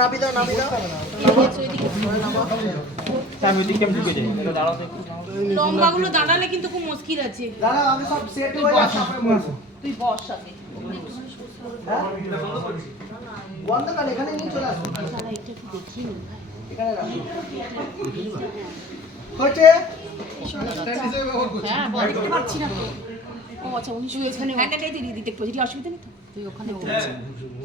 নামি দাও লম্বাগুলো দাঁড়ালে কিন্তু খুব মুশকিল আছে। দাঁড়াও আমি সব সেট হয়ে যাচ্ছে তারপরে বলবো। তুই বস সাথে বন্ধ কর, এখানে নিয়ে চলে আসো। এখানে রাখো। হচ্ছে হ্যাঁ দেখতে পাচ্ছি না তো। ও আচ্ছা উনি শুয়ে এখানে হ্যান্ডেলটাই দিয়ে দিতে একটু, যেটি অসুবিধা নেই তো। তুই ওখানে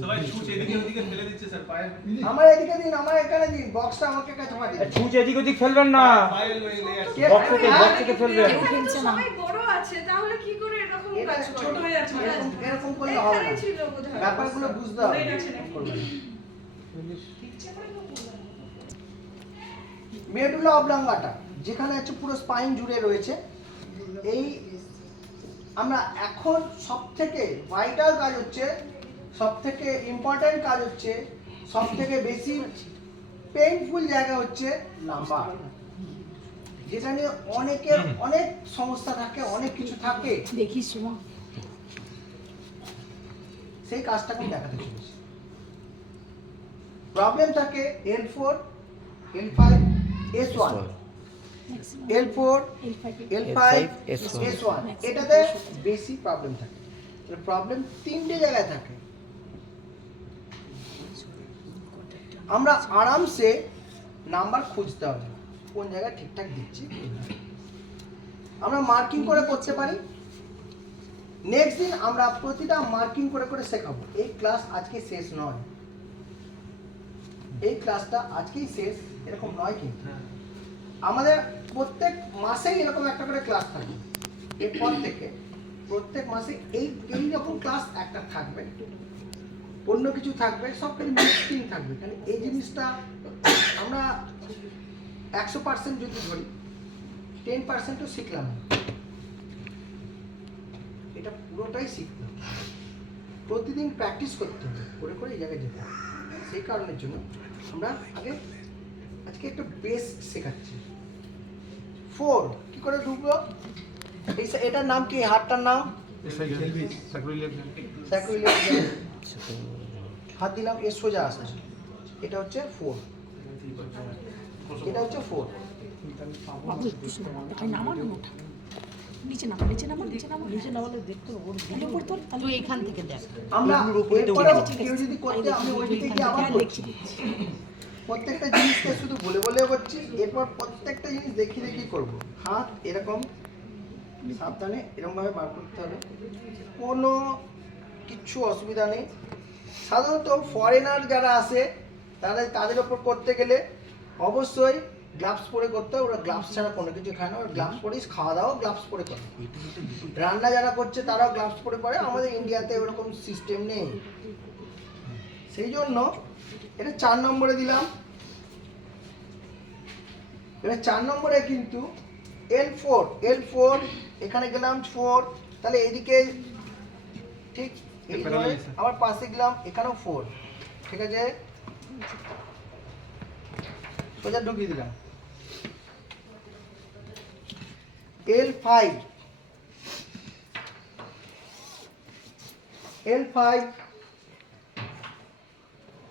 সবাই ছুঁচ এদিকে ওদিকে ফেলে দিচ্ছে স্যার পায়ে। আমার এদিকে দিন, আমার এখানে দিন, বক্সটা আমাকে কাছে পাঠিয়ে দিন। ছুঁচ এদিক ওদিক ফেলবেন না, পায়ে লেগে আছে। বক্স থেকে ফেলবেন। কেউ ফেলছে না। সবাই বড় আছে তাহলে কি করে এরকম এটা কাজ করে? ছোট হয়ে যাচ্ছে এরকম করলে হবে না, এখানে ছিল বোধহয়। ব্যাপারগুলো বুঝতে হবে। মেডুলা অবলাঙ্গাটা যেখানে আছে পুরো স্পাইন জুড়ে রয়েছে। এই আমরা এখন সবথেকে ভাইটাল কাজ হচ্ছে, সবথেকে ইম্পর্টেন্ট কাজ হচ্ছে, সবথেকে বেশি পেইনফুল জায়গা হচ্ছে লাম্বার, যেটা নিয়ে অনেকের অনেক সমস্যা থাকে, অনেক কিছু থাকে। দেখিস মা সেই কাজটাকে আমি দেখাতে চলেছি। প্রবলেম থাকে L4, L5, S1, L4, L5, S1, এটাতে বেশি প্রবলেম থাকে। প্রবলেম তিনটে জায়গায় থাকে। আমরা আরামসে নাম্বার খুঁজতে হবে কোন জায়গায় ঠিকঠাক দিচ্ছি। আমরা মার্কিং করে করতে পারি। নেক্সট দিন আমরা প্রতিটা মার্কিং করে করে শেখাবো। এই ক্লাস আজকে শেষ নয়, এই ক্লাসটা আজকেই শেষ এরকম নয়, কিন্তু আমাদের প্রত্যেক মাসেই এরকম একটা করে ক্লাস থাকবে। এরপর থেকে প্রত্যেক মাসে এই রকম ক্লাস একটা থাকবে, অন্য কিছু থাকবে, সব কিছু মিক্সিং থাকবে। কারণ এই জিনিসটা আমরা 100% যদি ধরি 10%ও শিখলাম না, এটা পুরোটাই শিখতে হবে। প্রতিদিন প্র্যাকটিস করতে হবে, করে করে এই জায়গায় যেতে হবে। সেই কারণের জন্য আমরা আজকে একটা বেস শেখাচ্ছি। 4 কি করে ঢুকলো, এটার নাম কি, হাতটার নাম স্যাক্রিলিয়াস। হাত দিলাম, এর সোজা আসছে, এটা হচ্ছে 4, এটা হচ্ছে 4। নিচে নামা দেখতে তুই এখান থেকে দেখ। আমরা এরপরেও কেউ যদি করতে, আমি ওই দিকে গিয়ে আবার করছি। প্রত্যেকটা জিনিসকে শুধু বলে বলে করছি, এরপর প্রত্যেকটা জিনিস দেখি দেখি করবো। হাত এরকম সাবধানে এরকমভাবে বার করতে হবে, কোনো কিচ্ছু অসুবিধা নেই। সাধারণত ফরেনার যারা আসে তাদের ওপর করতে গেলে অবশ্যই গ্লাভস পরে করতে হবে। ওরা গ্লাভস ছাড়া কোনো কিছু খায় না, ওরা গ্লাভস পরেই খাওয়া দাওয়া, গ্লাভস পরে করে। রান্না যারা করছে তারাও গ্লাভস পরে করে। আমাদের ইন্ডিয়াতে ওরকম সিস্টেম নেই, সেই জন্য এটা 4 নম্বরে দিলাম। এটা 4 নম্বরে কিন্তু L4 এখানে গেলাম 4, তাহলে এদিকে ঠিক এই ধরে আবার পাশে গেলাম, এখানেও 4, ঠিক আছে, সোজা ঢুকিয়ে দিলাম। L5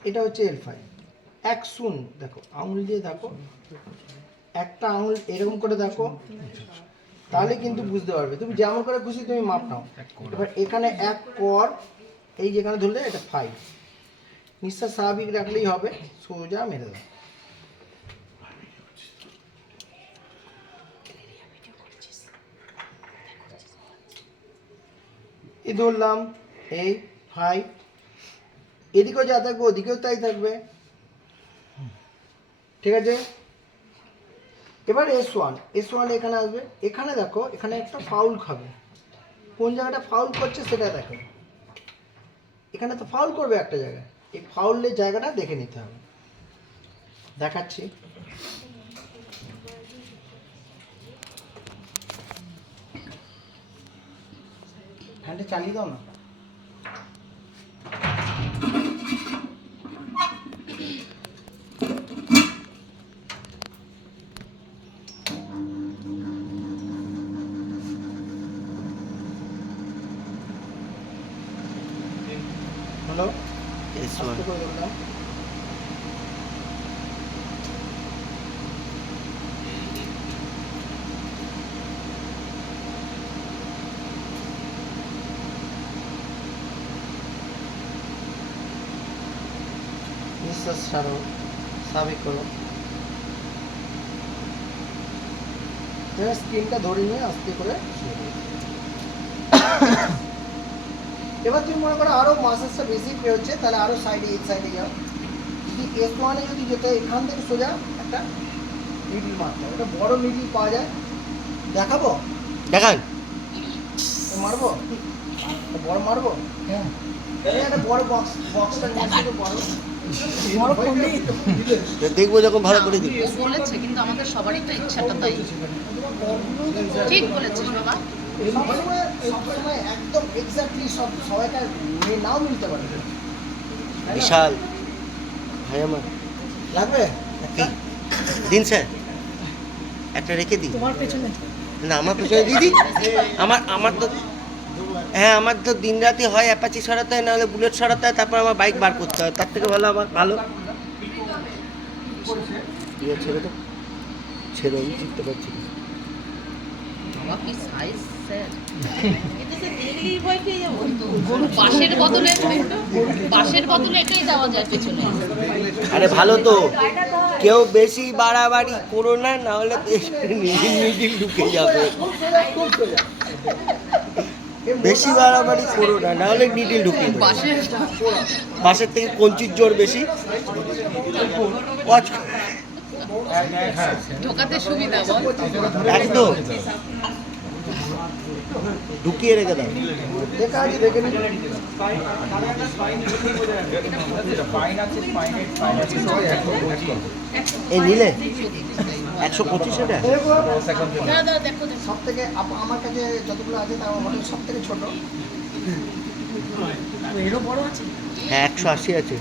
এটা হচ্ছে L5। এক শুন দেখো, আঙুল দিয়ে দেখো, একটা আঙুল এরকম করে দেখো, তাহলে কিন্তু বুঝতে পারবে। তুমি যেমন করে খুশি তুমি মাপ নাও। এবার এখানে এক কর, এই যেখানে ধরলে এটা 5, নিঃশ্বাস স্বাভাবিক রাখলেই হবে, সোজা মেরে দাও। এই ধরলাম, এই 5, এদিকেও যা থাকবে ওদিকেও তাই থাকবে, ঠিক আছে। এবার S1 এখানে আসবে। এখানে দেখো, এখানে একটা ফাউল খাবে, কোন জায়গাটা ফাউল করছে সেটা দেখো। এখানে তো ফাউল করবে একটা জায়গায়, এই ফাউলের জায়গাটা দেখে নিতে হবে। দেখাচ্ছি, ফ্যানটা চালিয়ে দাও না। হ্যালো, S1 আস্তে করে ধরলাম, নিঃশ্বাস ছাড়ো, স্বাভাবিক করো। স্ক্রিনটা ধরে নিয়ে আস্তে করে শুয়ে পড়ো। এবার তুমি মনে করো আরো মাসেলসটা বেশি পে হচ্ছে, তাহলে আরো সাইডে এই সাইডে যাও। যদি S1 এ যদি যেতে এখান থেকে সোজা একটা মিডল মারতে হবে, একটা বড় মিডল পাওয়া যায়, দেখাবো? দেখান। মারবো? বড় মারবো? হ্যাঁ, একটা বড় বক্সটা নিয়ে আসো, বড় দেখবো যখন ভালো করে দিই। ও বলেছে, কিন্তু আমাদের সবারই তো ইচ্ছাটা তাই। ঠিক বলেছিস বাবা। সবসময় একদম এক্স্যাক্টলি সবাইকার নাও মিলতে পারে। বিশাল ভাই আমার লাগবে? কি দিন স্যার, একটা রেখে দিই। তোমার পেছনে না আমার পেছনে দিদি, আমার তো হ্যাঁ, আমার তো দিন রাতে হয় অ্যাপাচি সরাতে হয়, নাহলে বুলেট সরাতে হয়, তারপর আমার বাইক বার করতে হয়। তার থেকে ভালো আমার ভালো ছেড়ে তো ছেড়ে আমি জিততে পারছি না। বাবা কি সাইজ স্যার, গরু বাঁশের বদলে এটাই যাওয়া যায় পেছনে। আরে ভালো তো, কেউ বেশি বাড়াবাড়ি করো না, নাহলে মিডিল ঢুকে যাবে। বেশি বাড়াবাড়ি করো না, নাহলে নিডিল ঢুকে যাবে। বাসের থেকে কঞ্চির জোর বেশি, ওয়াচ ঢোকাতে সুবিধা বল। একদম ঢুকিয়ে রেখে দাও। দেখা আছে, দেখে নিন। এই নিলে 125 এটা সব থেকে আমার কাছে যতগুলো আছে তার মধ্যে সব থেকে ছোট। এরও বড় আছে, হ্যাঁ 180 আছে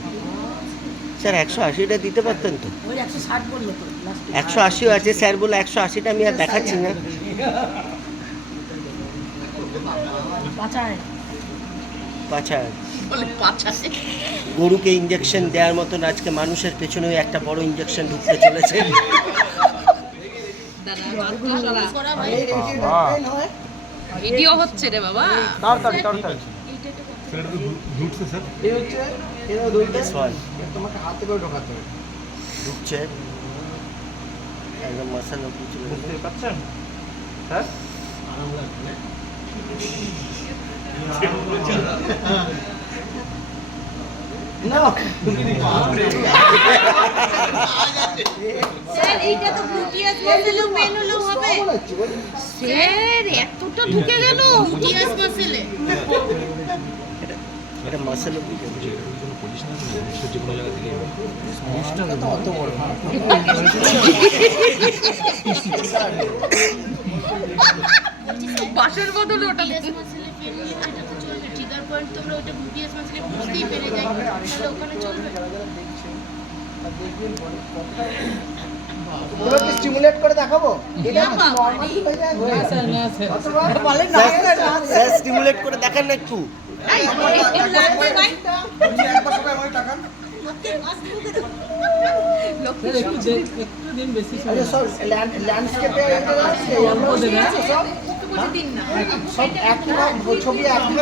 স্যার। 180টা দিতে পারতেন তো। ওই 160 বললো তো লাস্টে। 180 আছে স্যার বলে 180টা আমি আর দেখাচ্ছি না। পাঁচায় পাছা বলে পাঁচায়। গরুকে ইঞ্জেকশন দেওয়ার মতন আজকে মানুষের পেছনে একটা বড় ইঞ্জেকশন ঢুকতে চলেছে। ভিডিও হচ্ছে রে বাবা। তাড়াতাড়ি এই হচ্ছে এরা ধরতে S1 তোমাকে হাতে করে ঢোকাতে হবে। ঢুকছে একদম মশালা কিছু বুঝতে পারছেন স্যার? না স্যার এইটা তো গ্লুটিয়াস মাসেলও পেন হলেও হবে। স্যার এতটা ঢুকে গেল গ্লুটিয়াস মাসেলে এটা মশালা অত বড় বাঁশের বদলে ওটা গ্লুটিয়াস মাসেলে পেন নিয়ে এটা তো চলবে। ট্রিগার পয়েন্ট তোমরা ওটা গ্লুটিয়াস মাসেলে বুঝতেই পেরে যাই, তাহলে ওখানে চলবে। যারা যারা দেখছেন বা দেখবেন পরে কতটা পুরোকে স্টিমুলেট করে দেখাবো। এটা নরমালি হয়ে যায়, অথবা বলেন না স্যার স্টিমুলেট করে দেখান না একটু। ল্যান্ডস্কেপে সব একই ছবি একই